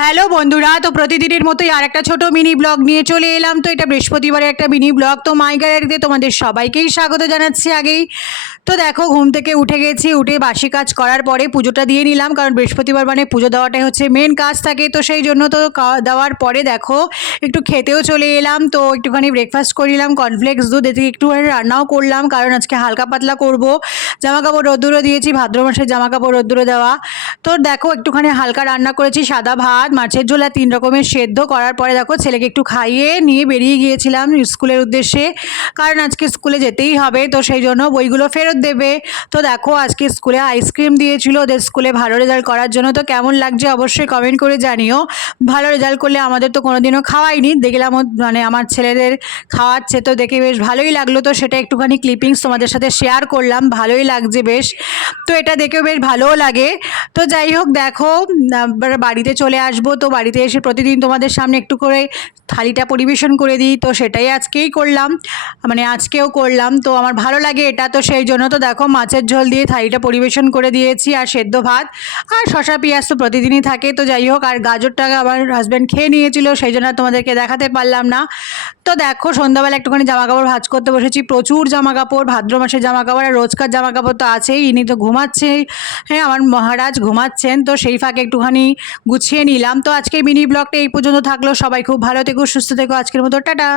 Hello বন্ধুরা, তো প্রতিদিনের মতোই আর একটা ছোট মিনি ব্লগ নিয়ে চলে এলাম। তো এটা বৃহস্পতিবারের একটা মিনি ব্লগ তো মাই গ্যালারিতে তোমাদের সবাইকেই স্বাগত জানাচ্ছি আগেই। তো দেখো, ঘুম থেকে উঠে গেছি, উঠে বাসি কাজ করার পরে পুজোটা দিয়ে নিলাম, কারণ বৃহস্পতিবার মানে পুজো দেওয়াটাই হচ্ছে মেন কাজ থাকে। তো সেই জন্য তো দেওয়ার পরে দেখো, একটু খেতেও চলে এলাম। তো একটুখানি ব্রেকফাস্ট করে নিলাম কর্নফ্লেক্স দুধ, এদিকে একটুখানি রান্নাও করলাম, কারণ আজকে হালকা পাতলা করব। জামা কাপড় রোদ্দুরও দিয়েছি ভাদ্র মাসের জামা কাপড় রোদ্দুরে দেওয়া। তো দেখো, একটুখানি হালকা রান্না করেছি, সাদা ভাত মাছের ঝোলা তিন রকমের সেদ্ধ করার পরে দেখো ছেলেকে একটু খাইয়ে নিয়ে বেরিয়ে গিয়েছিলাম স্কুলের উদ্দেশ্যে। কারণ আজকে স্কুলে যেতেই হবে, তো সেই জন্য বইগুলো ফেরত দেবে। তো দেখো আজকে স্কুলে আইসক্রিম দিয়েছিল, ওদের স্কুলে ভালো রেজাল্ট করার জন্য। তো কেমন লাগছে অবশ্যই কমেন্ট করে জানিও। ভালো রেজাল্ট করলে আমাদের তো কোনোদিনও খাওয়াইনি। দেখলাম মানে আমার ছেলেদের খাওয়াচ্ছে, তো দেখে বেশ ভালোই লাগল। তো সেটা একটুখানি ক্লিপিংস তোমাদের সাথে শেয়ার করলাম, ভালোই লাগছে বেশ। তো এটা দেখেও বেশ ভালোও লাগে। তো যাই হোক, দেখো বাড়িতে চলে আসব। তো বাড়িতে এসে প্রতিদিন তোমাদের সামনে একটু করে থালিটা পরিবেশন করে দিই, তো সেটাই আজকেই করলাম। মানে আজকেও করলাম, তো আমার ভালো লাগে এটা, তো সেই জন্য তো দেখো মাছের ঝোল দিয়ে থালিটা পরিবেশন করে দিয়েছি আর সেদ্ধ ভাত আর শশা, পেঁয়াজ তো প্রতিদিনই থাকে, তো যাই হোক, আর গাজরটা আমার হাজব্যান্ড খেয়ে নিয়েছিল, সেই জন্য তোমাদেরকে দেখাতে পারলাম না। তো দেখো সন্ধ্যাবেলা একটুখানি জামা কাপড় ভাজ করতে বসেছি, প্রচুর জামা কাপড় ভাদ্র মাসের জামা কাপড় আর রোজকার জামা কাপড় তো আছেই, ইনি তো ঘুমাচ্ছে হ্যাঁ আমার মহারাজ ঘুমাচ্ছেন, তো সেই ফাঁকে একটুখানি গুছিয়ে নিলাম। তো আজকে মিনি ব্লগটা এই পর্যন্ত থাকল, সবাই খুব ভালো থেকো সুস্থ থেকো আজকের মতো টাটা।